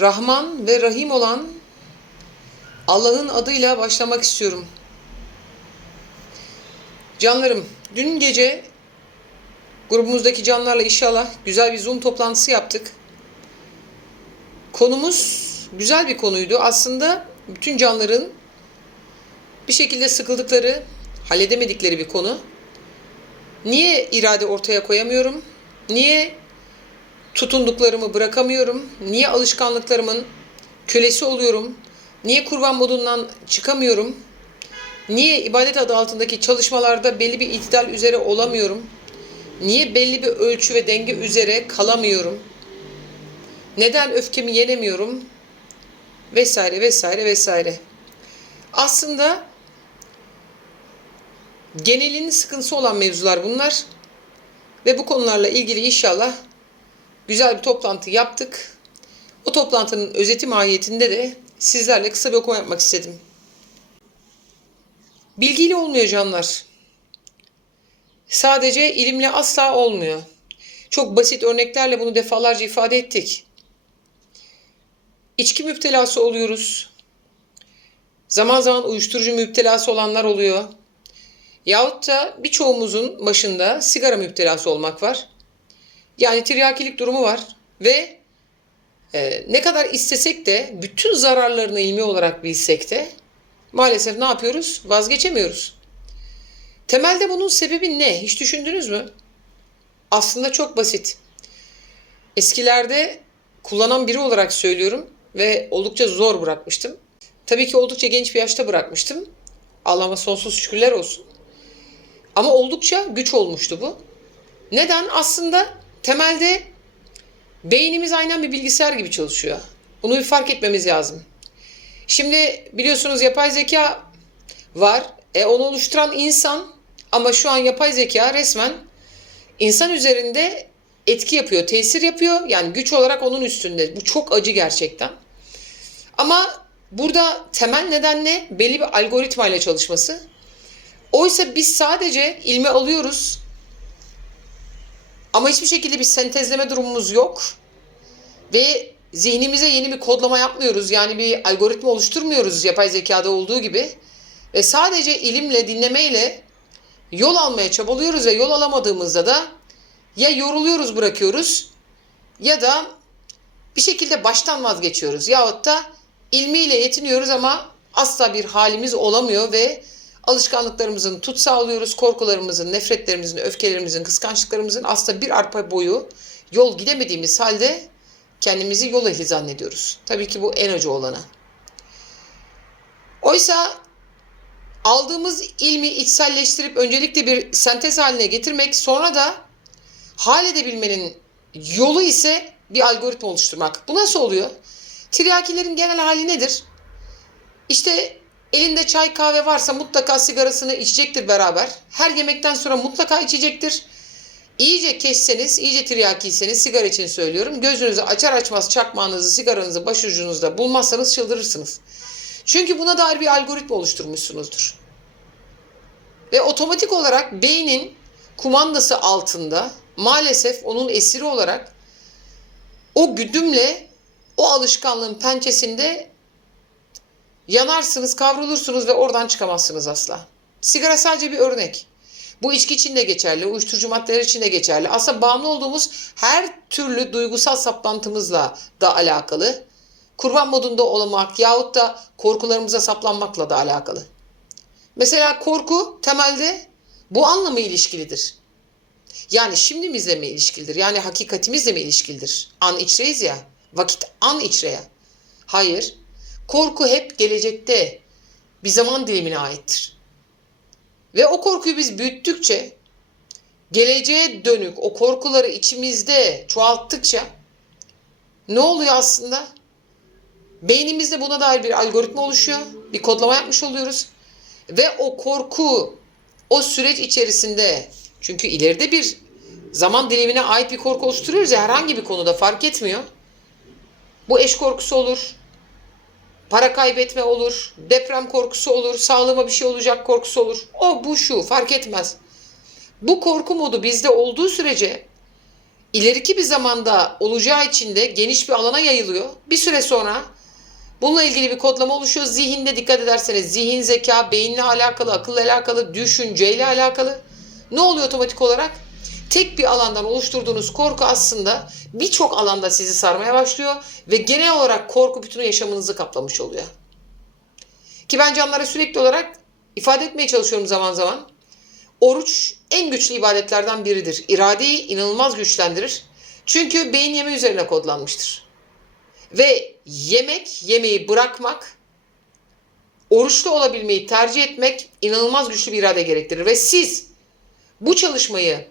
Rahman ve Rahim olan Allah'ın adıyla başlamak istiyorum. Canlarım, dün gece grubumuzdaki canlarla inşallah güzel bir Zoom toplantısı yaptık. Konumuz güzel bir konuydu. Aslında bütün canların bir şekilde sıkıldıkları, halledemedikleri bir konu. Niye irade ortaya koyamıyorum? Niye tutunduklarımı bırakamıyorum? Niye alışkanlıklarımın kölesi oluyorum? Niye kurban modundan çıkamıyorum? Niye ibadet adı altındaki çalışmalarda belli bir itidal üzere olamıyorum? Niye belli bir ölçü ve denge üzere kalamıyorum? Neden öfkemi yenemiyorum? Vesaire vesaire vesaire. Aslında genelinin sıkıntısı olan mevzular bunlar. Ve bu konularla ilgili inşallah güzel bir toplantı yaptık. O toplantının özeti mahiyetinde de sizlerle kısa bir okuma yapmak istedim. Bilgiyle olmuyor canlar. Sadece ilimle asla olmuyor. Çok basit örneklerle bunu defalarca ifade ettik. İçki müptelası oluyoruz. Zaman zaman uyuşturucu müptelası olanlar oluyor. Yahut da birçoğumuzun başında sigara müptelası olmak var. Yani tiryakilik durumu var ve e, ne kadar istesek de bütün zararlarını ilmi olarak bilsek de maalesef ne yapıyoruz? Vazgeçemiyoruz. Temelde bunun sebebi ne? Hiç düşündünüz mü? Aslında çok basit. Eskilerde kullanan biri olarak söylüyorum ve oldukça zor bırakmıştım. Tabii ki oldukça genç bir yaşta bırakmıştım. Allah'ıma sonsuz şükürler olsun. Ama oldukça güç olmuştu bu. Neden? Aslında temelde beynimiz aynen bir bilgisayar gibi çalışıyor. Bunu bir fark etmemiz lazım. Şimdi biliyorsunuz yapay zeka var. E onu oluşturan insan ama şu an yapay zeka resmen insan üzerinde etki yapıyor, tesir yapıyor. Yani güç olarak onun üstünde. Bu çok acı gerçekten. Ama burada temel neden ne? Belli bir algoritma ile çalışması. Oysa biz sadece ilmi alıyoruz. Ama hiçbir şekilde bir sentezleme durumumuz yok. Ve zihnimize yeni bir kodlama yapmıyoruz. Yani bir algoritma oluşturmuyoruz yapay zekada olduğu gibi. Ve sadece ilimle, dinlemeyle yol almaya çabalıyoruz ve yol alamadığımızda da ya yoruluyoruz bırakıyoruz ya da bir şekilde baştan vazgeçiyoruz. Yahut da ilmiyle yetiniyoruz ama asla bir halimiz olamıyor ve alışkanlıklarımızın tut sağlıyoruz, korkularımızın, nefretlerimizin, öfkelerimizin, kıskançlıklarımızın aslında bir arpa boyu yol gidemediğimiz halde kendimizi yol ehli zannediyoruz. Tabii ki bu en acı olanı. Oysa aldığımız ilmi içselleştirip öncelikle bir sentez haline getirmek sonra da hal edebilmenin yolu ise bir algoritma oluşturmak. Bu nasıl oluyor? Tiryakilerin genel hali nedir? İşte elinde çay kahve varsa mutlaka sigarasını içecektir beraber. Her yemekten sonra mutlaka içecektir. İyice kesseniz, iyice tiryakiyseniz sigara için söylüyorum. Gözünüzü açar açmaz çakmağınızı, sigaranızı başucunuzda bulmazsanız çıldırırsınız. Çünkü buna dair bir algoritma oluşturmuşsunuzdur. Ve otomatik olarak beynin kumandası altında maalesef onun esiri olarak o güdümle o alışkanlığın pençesinde yanarsınız, kavrulursunuz ve oradan çıkamazsınız asla. Sigara sadece bir örnek. Bu içki için de geçerli, uyuşturucu maddeler için de geçerli. Aslında bağımlı olduğumuz her türlü duygusal saplantımızla da alakalı. Kurban modunda olmak yahut da korkularımıza saplanmakla da alakalı. Mesela korku temelde bu anlamı ilişkilidir. Yani şimdimizle mi ilişkilidir? Yani hakikatimizle mi ilişkilidir? An içreyiz ya. Vakit an içreye. Hayır. Korku hep gelecekte bir zaman dilimine aittir. Ve o korkuyu biz büyüttükçe, geleceğe dönük o korkuları içimizde çoğalttıkça ne oluyor aslında? Beynimizde buna dair bir algoritma oluşuyor. Bir kodlama yapmış oluyoruz. Ve o korku o süreç içerisinde çünkü ileride bir zaman dilimine ait bir korku oluşturuyoruz ya herhangi bir konuda fark etmiyor. Bu eş korkusu olur. Para kaybetme olur. Deprem korkusu olur. Sağlığıma bir şey olacak korkusu olur. O bu şu fark etmez. Bu korku modu bizde olduğu sürece ileriki bir zamanda olacağı için de geniş bir alana yayılıyor. Bir süre sonra bununla ilgili bir kodlama oluşuyor. Zihinde dikkat ederseniz zihin, zeka, beyinle alakalı, akılla alakalı, düşünceyle alakalı. Ne oluyor otomatik olarak? Tek bir alandan oluşturduğunuz korku aslında birçok alanda sizi sarmaya başlıyor ve genel olarak korku bütün yaşamınızı kaplamış oluyor. Ki ben canlara sürekli olarak ifade etmeye çalışıyorum zaman zaman. Oruç en güçlü ibadetlerden biridir. İradeyi inanılmaz güçlendirir. Çünkü beyin yeme üzerine kodlanmıştır. Ve yemek, yemeği bırakmak, oruçlu olabilmeyi tercih etmek inanılmaz güçlü bir irade gerektirir. Ve siz bu çalışmayı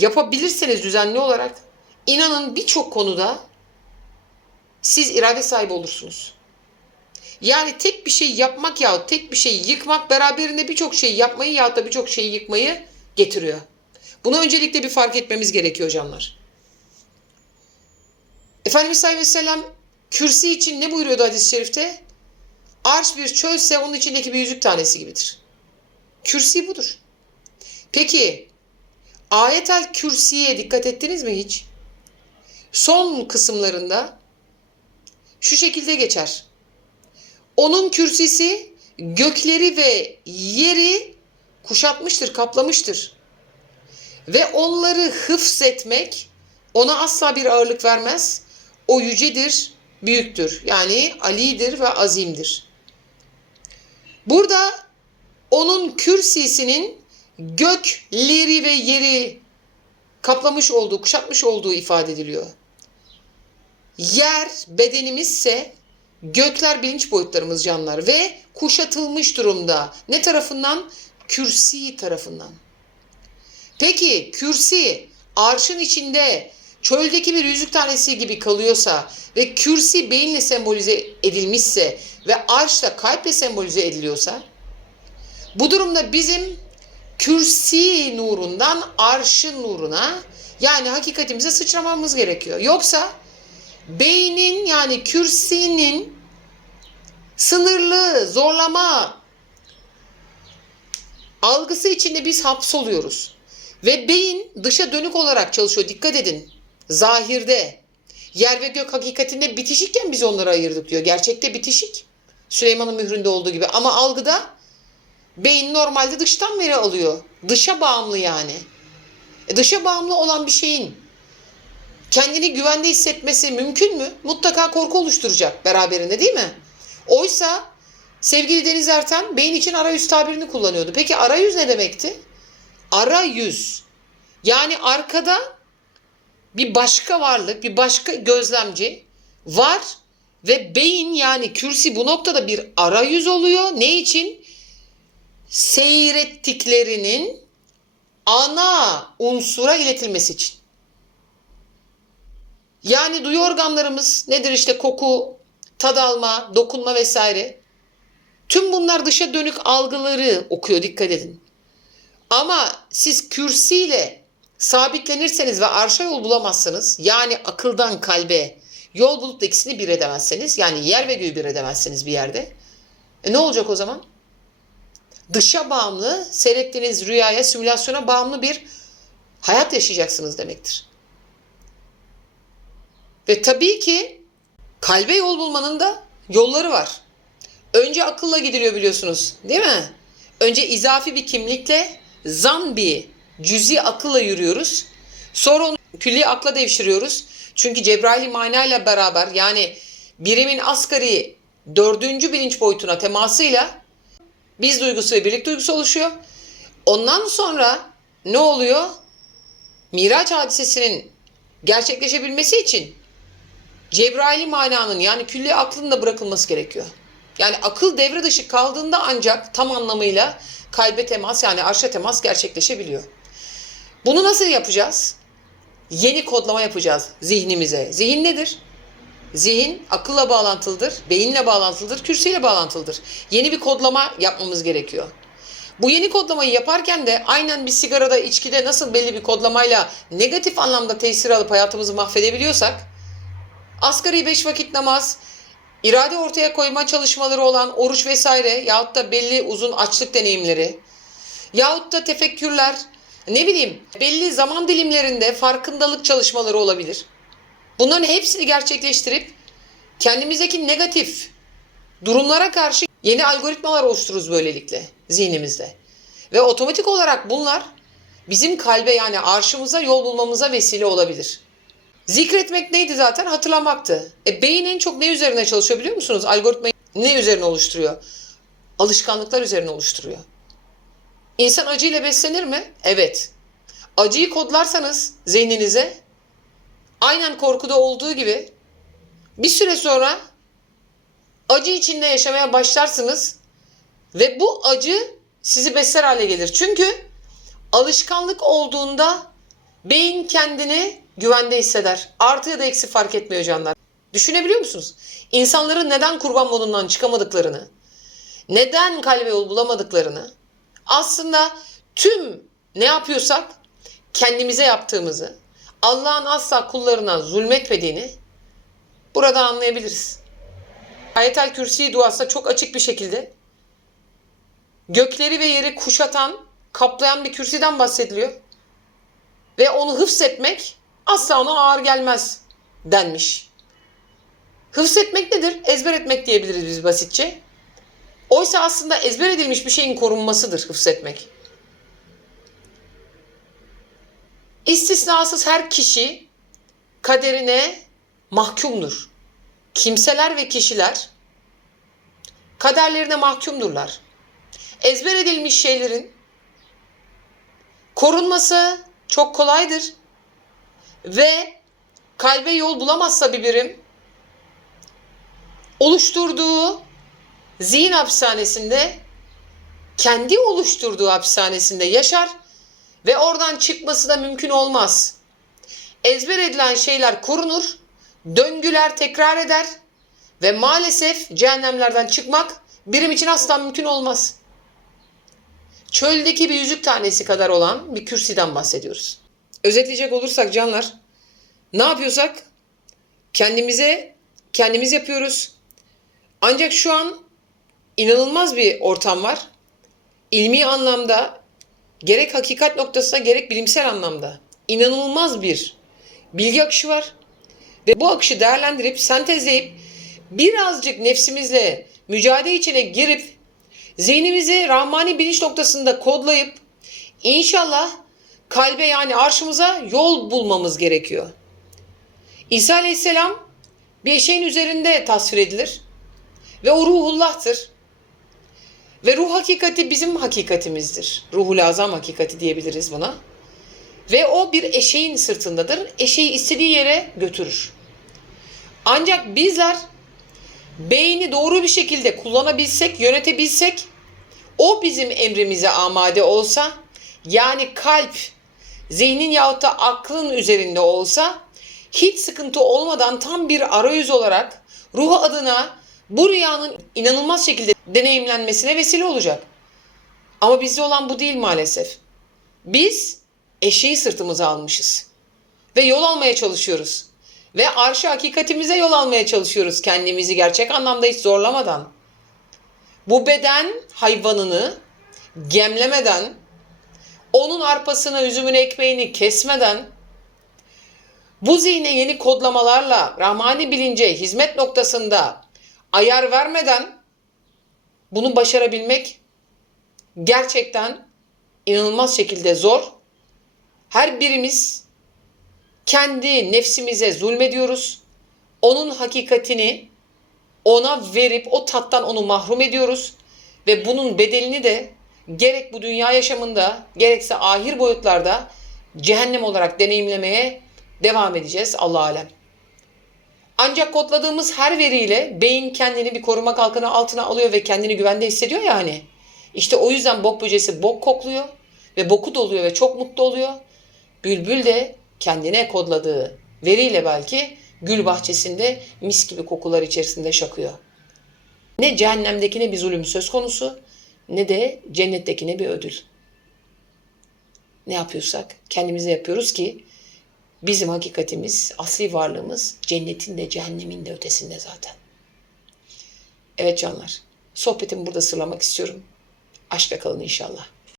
yapabilirseniz düzenli olarak inanın birçok konuda siz irade sahibi olursunuz. Yani tek bir şey yapmak ya tek bir şey yıkmak beraberinde birçok şey yapmayı ya da birçok şeyi yıkmayı getiriyor. Bunu öncelikle bir fark etmemiz gerekiyor canlar. Efendimiz sallallahu aleyhi ve sellem kürsi için ne buyuruyordu hadis-i şerifte? Arş bir çölse onun içindeki bir yüzük tanesi gibidir. Kürsi budur. Peki ayetel kürsiye dikkat ettiniz mi hiç? Son kısımlarında şu şekilde geçer. Onun kürsisi gökleri ve yeri kuşatmıştır, kaplamıştır. Ve onları hıfzetmek ona asla bir ağırlık vermez. O yücedir, büyüktür. Yani alidir ve azimdir. Burada onun kürsisinin gökleri ve yeri kaplamış olduğu, kuşatmış olduğu ifade ediliyor. Yer bedenimizse gökler bilinç boyutlarımız canlar ve kuşatılmış durumda. Ne tarafından? Kürsi tarafından. Peki kürsi arşın içinde çöldeki bir yüzük tanesi gibi kalıyorsa ve kürsi beyinle sembolize edilmişse ve arş da kalple sembolize ediliyorsa bu durumda bizim kürsi nurundan arşın nuruna yani hakikatimize sıçramamız gerekiyor. Yoksa beynin yani kürsinin sınırlı, zorlama algısı içinde biz hapsoluyoruz. Ve beyin dışa dönük olarak çalışıyor. Dikkat edin. Zahirde. Yer ve gök hakikatinde bitişikken biz onları ayırdık diyor. Gerçekte bitişik. Süleyman'ın mühründe olduğu gibi. Ama algıda beyin normalde dıştan veri alıyor. Dışa bağımlı yani. E dışa bağımlı olan bir şeyin kendini güvende hissetmesi mümkün mü? Mutlaka korku oluşturacak beraberinde değil mi? Oysa sevgili Deniz Erten beyin için arayüz tabirini kullanıyordu. Peki arayüz ne demekti? Arayüz. Yani arkada bir başka varlık, bir başka gözlemci var ve beyin yani kürsi bu noktada bir arayüz oluyor. Ne için? Seyrettiklerinin ana unsura iletilmesi için. Yani duyu organlarımız nedir işte koku, tad alma, dokunma vesaire. Tüm bunlar dışa dönük algıları okuyor dikkat edin. Ama siz kürsiyle sabitlenirseniz ve arşa yol bulamazsanız yani akıldan kalbe yol bulup da ikisini bir edemezseniz yani yer ve göğü bir edemezseniz bir yerde e ne olacak o zaman? Dışa bağımlı, seyrettiğiniz rüyaya, simülasyona bağımlı bir hayat yaşayacaksınız demektir. Ve tabii ki kalbe yol bulmanın da yolları var. Önce akılla gidiliyor biliyorsunuz değil mi? Önce izafi bir kimlikle zan bir cüzi akılla yürüyoruz. Sonra onu külli akla devşiriyoruz. Çünkü Cebrail-i manayla beraber yani birimin asgari dördüncü bilinç boyutuna temasıyla biz duygusu ve birlik duygusu oluşuyor. Ondan sonra ne oluyor? Miraç hadisesinin gerçekleşebilmesi için Cebraili mananın yani külli aklın da bırakılması gerekiyor. Yani akıl devre dışı kaldığında ancak tam anlamıyla kalbe temas yani arşa temas gerçekleşebiliyor. Bunu nasıl yapacağız? Yeni kodlama yapacağız zihnimize. Zihin nedir? Zihin akılla bağlantılıdır, beyinle bağlantılıdır, kürsüyle bağlantılıdır. Yeni bir kodlama yapmamız gerekiyor. Bu yeni kodlamayı yaparken de aynen bir sigarada, içkide nasıl belli bir kodlamayla negatif anlamda tesir alıp hayatımızı mahvedebiliyorsak, asgari beş vakit namaz, irade ortaya koyma çalışmaları olan oruç vesaire yahut da belli uzun açlık deneyimleri yahut da tefekkürler, Ne bileyim belli zaman dilimlerinde farkındalık çalışmaları olabilir. Bunların hepsini gerçekleştirip kendimizdeki negatif durumlara karşı yeni algoritmalar oluştururuz böylelikle zihnimizde. Ve otomatik olarak bunlar bizim kalbe yani arşımıza yol bulmamıza vesile olabilir. Zikretmek neydi zaten? Hatırlamaktı. E beyin en çok ne üzerine çalışıyor biliyor musunuz? Algoritmayı ne üzerine oluşturuyor? Alışkanlıklar üzerine oluşturuyor. İnsan acıyla beslenir mi? Evet. Acıyı kodlarsanız zihninize aynen korkuda olduğu gibi bir süre sonra acı içinde yaşamaya başlarsınız ve bu acı sizi besler hale gelir. Çünkü alışkanlık olduğunda beyin kendini güvende hisseder. Artı ya da eksi fark etmiyor canlar. Düşünebiliyor musunuz? İnsanların neden kurban modundan çıkamadıklarını, neden kalbe yol bulamadıklarını, aslında tüm ne yapıyorsak kendimize yaptığımızı, Allah'ın asla kullarına zulmetmediğini buradan anlayabiliriz. Ayetel Kürsi duasında çok açık bir şekilde gökleri ve yeri kuşatan, kaplayan bir kürsüden bahsediliyor. Ve onu hıfzetmek asla ona ağır gelmez denmiş. Hıfzetmek nedir? Ezber etmek diyebiliriz biz basitçe. Oysa aslında ezber edilmiş bir şeyin korunmasıdır hıfzetmek. İstisnasız her kişi kaderine mahkumdur. Kimseler ve kişiler kaderlerine mahkumdurlar. Ezber edilmiş şeylerin korunması çok kolaydır. Ve kalbe yol bulamazsa bir birim oluşturduğu zihin hapishanesinde kendi oluşturduğu hapishanesinde yaşar ve oradan çıkması da mümkün olmaz. Ezber edilen şeyler korunur, döngüler tekrar eder ve maalesef cehennemlerden çıkmak birim için asla mümkün olmaz. Çöldeki bir yüzük tanesi kadar olan bir kürsüden bahsediyoruz. Özetleyecek olursak canlar, ne yapıyorsak kendimize kendimiz yapıyoruz. Ancak şu an inanılmaz bir ortam var. İlmi anlamda gerek hakikat noktasında gerek bilimsel anlamda inanılmaz bir bilgi akışı var. Ve bu akışı değerlendirip sentezleyip birazcık nefsimizle mücadele içine girip zihnimizi rahmani bilinç noktasında kodlayıp inşallah kalbe yani arşımıza yol bulmamız gerekiyor. İsa Aleyhisselam bir eşeğin üzerinde tasvir edilir ve o ruhullah'tır. Ve ruh hakikati bizim hakikatimizdir. Ruhul azam hakikati diyebiliriz buna. Ve o bir eşeğin sırtındadır. Eşeği istediği yere götürür. Ancak bizler beyni doğru bir şekilde kullanabilsek, yönetebilsek, o bizim emrimize amade olsa, yani kalp, zihnin yahut da aklın üzerinde olsa, hiç sıkıntı olmadan tam bir arayüz olarak ruh adına bu rüyanın inanılmaz şekilde deneyimlenmesine vesile olacak. Ama bizde olan bu değil maalesef. Biz eşeği sırtımıza almışız. Ve yol almaya çalışıyoruz. Ve arşı hakikatimize yol almaya çalışıyoruz kendimizi gerçek anlamda hiç zorlamadan. Bu beden hayvanını gemlemeden, onun arpasını, üzümünü, ekmeğini kesmeden, bu zihne yeni kodlamalarla rahmani bilince hizmet noktasında ayar vermeden bunu başarabilmek gerçekten inanılmaz şekilde zor. Her birimiz kendi nefsimize zulmediyoruz. Onun hakikatini ona verip o tattan onu mahrum ediyoruz ve bunun bedelini de gerek bu dünya yaşamında gerekse ahir boyutlarda cehennem olarak deneyimlemeye devam edeceğiz Allah alem. Ancak kodladığımız her veriyle beyin kendini bir koruma kalkanı altına alıyor ve kendini güvende hissediyor yani. İşte o yüzden bok böcesi bok kokluyor ve boku doluyor ve çok mutlu oluyor. Bülbül de kendine kodladığı veriyle belki gül bahçesinde mis gibi kokular içerisinde şakıyor. Ne cehennemdekine bir zulüm söz konusu ne de cennettekine bir ödül. Ne yapıyorsak kendimize yapıyoruz ki bizim hakikatimiz, asli varlığımız cennetin de cehennemin de ötesinde zaten. Evet canlar, sohbetimi burada sırlamak istiyorum. Aşkla kalın inşallah.